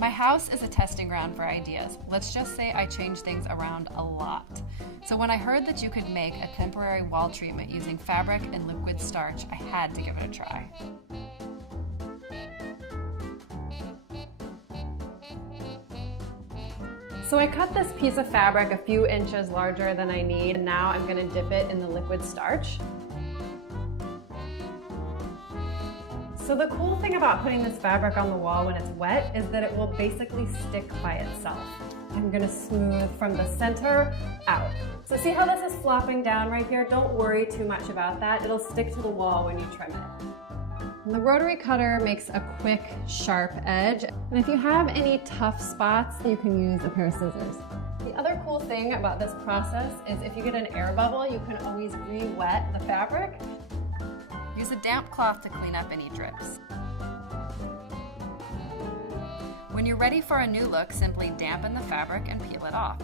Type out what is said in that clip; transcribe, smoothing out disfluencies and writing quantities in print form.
My house is a testing ground for ideas. Let's just say I change things around a lot. So when I heard that you could make a temporary wall treatment using fabric and liquid starch, I had to give it a try. So I cut this piece of fabric a few inches larger than I need, and now I'm going to dip it in the liquid starch. So the cool thing about putting this fabric on the wall when it's wet is that it will basically stick by itself. I'm going to smooth from the center out. So see how this is flopping down right here? Don't worry too much about that. It'll stick to the wall when you trim it. And the rotary cutter makes a quick, sharp edge. And if you have any tough spots, you can use a pair of scissors. The other cool thing about this process is if you get an air bubble, you can always re-wet the fabric. Use a damp cloth to clean up any drips. When you're ready for a new look, simply dampen the fabric and peel it off.